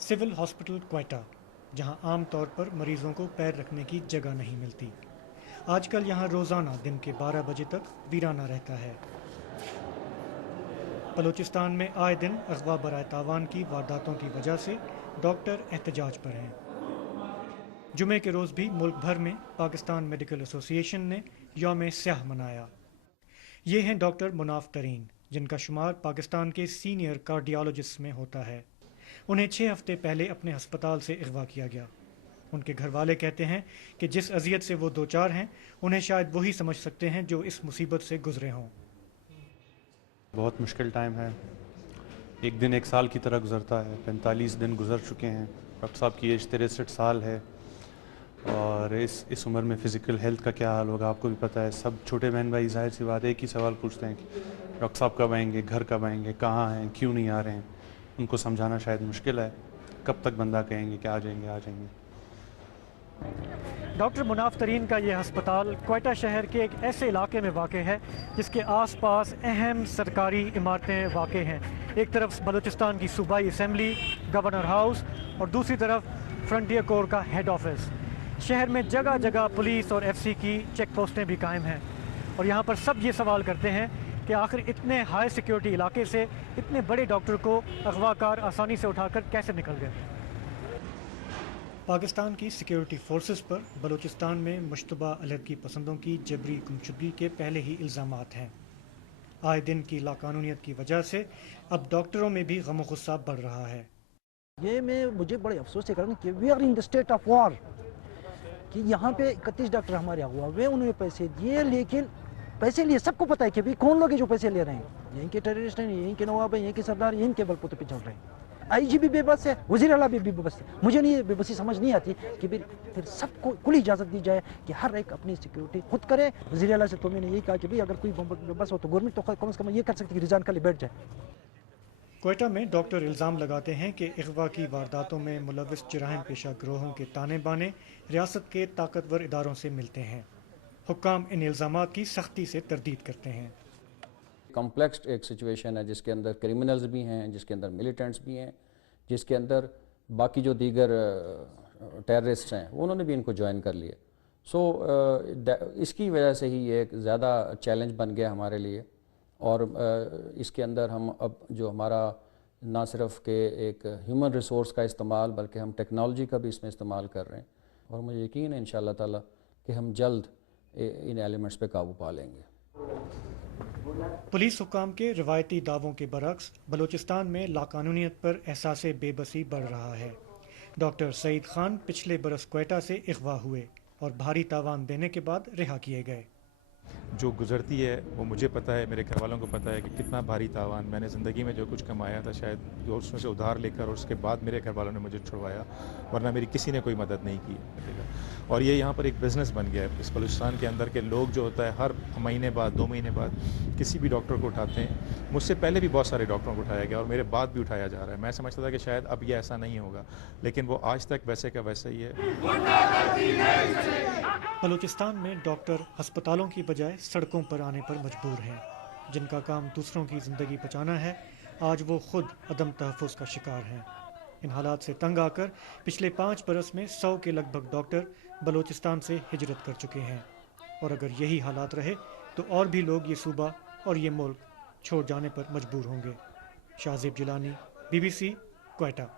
Civil hospital Quetta, जहां आम तौर पर मरीजों को पैर रखने की जगह नहीं मिलती। आजकल यहां रोजाना दिन के 12 बजे तक वीराना रहता है। बलूचिस्तान में आए दिन अगवा बराए तावान की वारदातों की वजह से डॉक्टर एहतजाज पर हैं। जुमे के रोज भी मुल्क भर में पाकिस्तान मेडिकल एसोसिएशन ने यौम स्याह मनाया। ये हैं डॉक्टर मुनाफ तरीन, जिनका शुमार पाकिस्तान के सीनियर कार्डियोलॉजिस्ट में होता है। उन्हें 6 हफ्ते पहले अपने अस्पताल से अगवा किया गया। उनके घर वाले कहते हैं कि जिस अजियत से वो दो चार हैं, उन्हें शायद वही समझ सकते हैं जो इस मुसीबत से गुजरे हों। बहुत मुश्किल टाइम है। एक दिन एक साल की तरह गुजरता है। 45 दिन गुजर चुके हैं। डॉक्टर साहब की एज 63 साल है और इस उम्र में फ़िज़िकल हेल्थ का क्या हाल होगा आपको भी पता है। सब छोटे बहन भाई ज़ाहिर सी बात है एक ही सवाल पूछते हैं कि डॉक्टर साहब कब आएंगे, घर कब आएंगे, कहाँ हैं, क्यों नहीं आ रहे हैं। उनको समझाना शायद मुश्किल है। कब तक बंदा कहेंगे कि आ जाएंगे आ जाएंगे। डॉक्टर मुनाफ तरीन का ये अस्पताल क्वेटा शहर के एक ऐसे इलाके में वाक़ है जिसके आसपास अहम सरकारी इमारतें वाक़ हैं। एक तरफ बलूचिस्तान की सूबाई असम्बली, गवर्नर हाउस और दूसरी तरफ फ्रंटियर कोर का हेड ऑफिस। शहर में जगह जगह पुलिस और एफसी की चेक पोस्टें भी कायम हैं और यहाँ पर सब ये सवाल करते हैं कि आखिर इतने हाई सिक्योरिटी इलाके से इतने बड़े डॉक्टर को अगवाकार आसानी से उठाकर कैसे निकल गए। पाकिस्तान की सिक्योरिटी फोर्सेस पर बलूचिस्तान में मुश्तबा अलहदगी पसंदों की जबरी गुमशुदगी के पहले ही इल्ज़ामात हैं। आए दिन की लाकानूनियत की वजह से अब डॉक्टरों में भी गम गुस्सा बढ़ रहा है। ये मुझे बड़े अफसोस से कहूँ कि we are in the state of war, कि यहाँ पे 31 डॉक्टर हमारे हुआ वे उन्होंने पैसे दिए, लेकिन पैसे लिए सबको पता है कि भाई कौन लोग हैं जो पैसे ले रहे हैं। यहीं के टेररिस्ट हैं, यहीं के नवाब हैं, यहीं के सरदार, यहीं के बलबूते पे चल रहे हैं। आईजी भी बेबस है, वज़ीर आला भी बेबस है। मुझे नहीं बेबसी समझ नहीं आती कि फिर सबको खुली इजाज़त दी जाए कि हर एक अपनी सिक्योरिटी खुद करे। वज़ीर आला से तो मैंने यही कहा कि भाई अगर कोई बेबस हो तो गवर्नमेंट तो कम से कम ये कर सकती है कि रिजाइन कर ले बैठ जाए। क्वेटा में डॉक्टर इल्ज़ाम लगाते हैं कि अगवा की वारदातों में मुलविस जराइम पेशा गिरोहों के ताने बाने रियासत के ताकतवर इदारों से मिलते हैं। हुक्काम इन इल्ज़ामात की सख्ती से तरदीद करते हैं। कॉम्प्लेक्स एक सिचुएशन है जिसके अंदर क्रिमिनल्स भी हैं, जिसके अंदर मिलिटेंट्स भी हैं, जिसके अंदर बाकी जो दीगर टेररिस्ट हैं उन्होंने भी इनको ज्वाइन कर लिया। इसकी वजह से ही ये एक ज़्यादा चैलेंज बन गया हमारे लिए और इसके अंदर हम अब जो हमारा ना सिर्फ के एक ह्यूमन रिसोर्स का इस्तेमाल बल्कि हम टेक्नोलॉजी का भी इसमें इस्तेमाल कर रहे हैं और मुझे यकीन है इंशाअल्लाह ताला कि हम जल्द इन एलिमेंट्स पे काबू पा लेंगे। पुलिस हुक्काम के रवायती दावों के बरक्स बलूचिस्तान में लाकानूनियत पर एहसास बेबसी बढ़ रहा है। डॉक्टर सईद खान पिछले बरस क्वेटा से अगवा हुए और भारी तावान देने के बाद रिहा किए गए। जो गुजरती है वो मुझे पता है, मेरे घर वालों को पता है कि कितना भारी तावान मैंने ज़िंदगी में जो कुछ कमाया था शायद जो उसमें से उधार लेकर और उसके बाद मेरे घर वालों ने मुझे छुड़वाया, वरना मेरी किसी ने कोई मदद नहीं की। और ये यहाँ पर एक बिज़नेस बन गया है। इस बलूचिस्तान के अंदर के लोग जो होता है हर महीने बाद 2 महीने बाद किसी भी डॉक्टर को उठाते हैं। मुझसे पहले भी बहुत सारे डॉक्टरों को उठाया गया और मेरे बाद भी उठाया जा रहा है। मैं समझता था कि शायद अब ये ऐसा नहीं होगा, लेकिन वो आज तक वैसे का वैसा ही है। बलूचिस्तान में डॉक्टर अस्पतालों की बजाय सड़कों पर आने पर मजबूर हैं। जिनका काम दूसरों की ज़िंदगी बचाना है, आज वो खुद अदम तहफ़्फ़ुज़ का शिकार हैं। इन हालात से तंग आकर पिछले 5 बरस में 100 के लगभग डॉक्टर बलूचिस्तान से हिजरत कर चुके हैं और अगर यही हालात रहे तो और भी लोग ये सूबा और ये मुल्क छोड़ जाने पर मजबूर होंगे। शाहज़ेब जिलानी, BBC, क्वेटा।